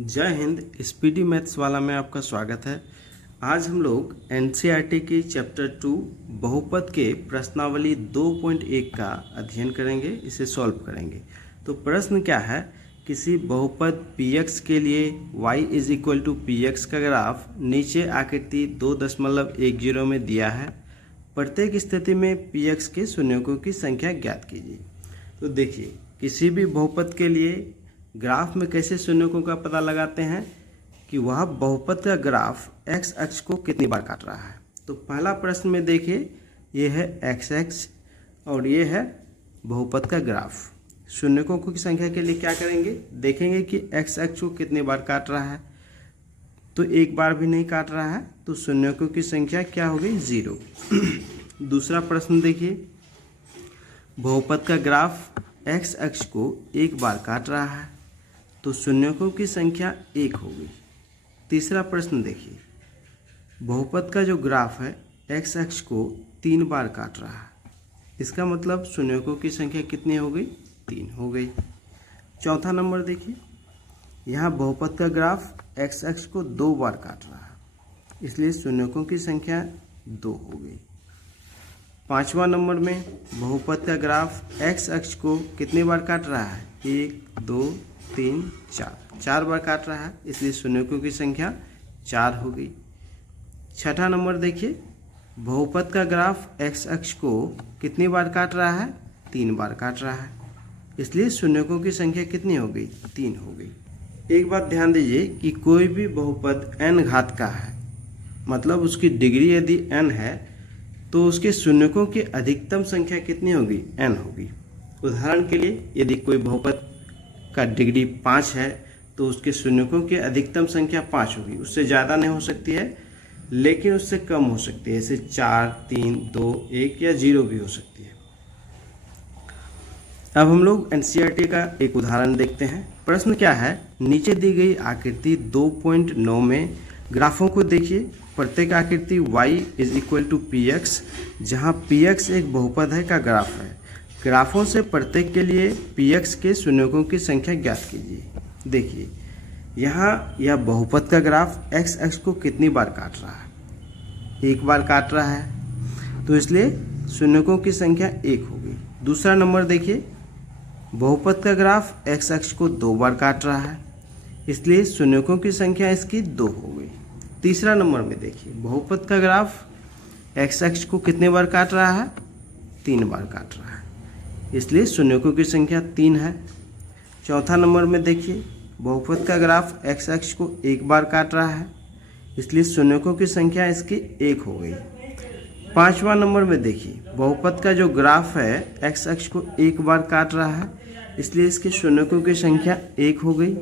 जय Hind. Speedy maths वाला में आपका स्वागत है। आज हम लोग एनसीईआरटी की चैप्टर 2 बहुपद के प्रश्नावली 2.1 का अध्ययन करेंगे, इसे सॉल्व करेंगे। तो प्रश्न क्या है, किसी बहुपद px के लिए y = px का ग्राफ नीचे आकृति 2.10 में दिया है। प्रत्येक स्थिति में px के शून्यकों की संख्या ज्ञात कीजिए। तो देखिए, किसी भी बहुपद के लिए ग्राफ में कैसे शून्यकों का पता लगाते हैं कि वह बहुपद का ग्राफ x अक्ष को कितनी बार काट रहा है। तो पहला प्रश्न में देखिए, ये है x अक्ष और ये है बहुपद का ग्राफ। शून्यकों की संख्या के लिए क्या करेंगे, देखेंगे कि x अक्ष को कितनी बार काट रहा है। तो एक बार भी नहीं काट रहा है, तो शून्यकों की संख्या क्या हो गई, 0। दूसरा प्रश्न देखिए, बहुपद का ग्राफ x अक्ष को एक बार काट रहा है, तो शून्यकों की संख्या 1 हो गई। तीसरा प्रश्न देखिए, बहुपद का जो ग्राफ है x अक्ष को 3 बार काट रहा है, इसका मतलब शून्यकों की संख्या कितनी हो गई, 3 हो गई। चौथा नंबर देखिए, यहाँ बहुपद का ग्राफ x अक्ष को 2 बार काट रहा है, इसलिए शून्यकों की संख्या 2 हो गई। पांचवा नंबर में बहुपद का ग्राफ x अक्ष को कितनी बार काट रहा है, 1 2 3 4 बार काट रहा है, इसलिए शून्यकों की संख्या 4 हो गई। छठा नंबर देखिए, बहुपद का ग्राफ x अक्ष को कितनी बार काट रहा है, 3 बार काट रहा है, इसलिए शून्यकों की संख्या कितनी हो गई, 3 हो गई। एक बात ध्यान दीजिए कि कोई भी बहुपद n घात का है, मतलब उसकी डिग्री यदि n है तो उसके शून्यकों की अधिकतम संख्या कितनी होगी, n होगी। उदाहरण के लिए, यदि कोई बहुपद का डिग्री 5 है तो उसके शून्यकों की अधिकतम संख्या 5 होगी। उससे ज़्यादा नहीं हो सकती है, लेकिन उससे कम हो सकती है, जैसे 4 3 2 1 या 0 भी हो सकती है। अब हम लोग एनसीईआरटी का एक उदाहरण देखते हैं। प्रश्न क्या है, नीचे दी गई आकृति 2.9 में ग्राफों को देखिए। प्रत्येक आकृति y = px, जहाँ px एक बहुपद है का ग्राफ है। ग्राफों से प्रत्येक के लिए px के शून्यकों की संख्या ज्ञात कीजिए। देखिए, यहाँ यह बहुपद का ग्राफ x अक्ष को कितनी बार काट रहा है, 1 बार काट रहा है, तो इसलिए शून्यकों की संख्या 1 हो गई। दूसरा नंबर देखिए, बहुपद का ग्राफ x अक्ष को 2 बार काट रहा है, इसलिए शून्यकों की संख्या इसकी 2 हो गई। तीसरा नंबर में देखिए, बहुपद का ग्राफ x अक्ष को कितने बार काट रहा है, 3 बार काट रहा है, इसलिए शून्यकों की संख्या 3 है। चौथा नंबर में देखिए, बहुपद का ग्राफ x अक्ष को 1 बार काट रहा है, इसलिए शून्यकों की संख्या इसकी 1 हो गई। पांचवा नंबर में देखिए, बहुपद का जो ग्राफ है x अक्ष को 1 बार काट रहा है, इसलिए इसके शून्यकों की संख्या 1 हो गई।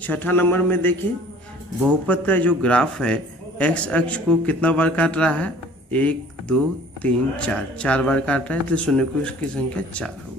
छठा नंबर में देखिए, बहुपद का जो ग्राफ है x अक्ष को कितना बार काट रहा है, 1 2 3 4 बार काट रहा है, तो शून्यकों की संख्या 4 हो गई।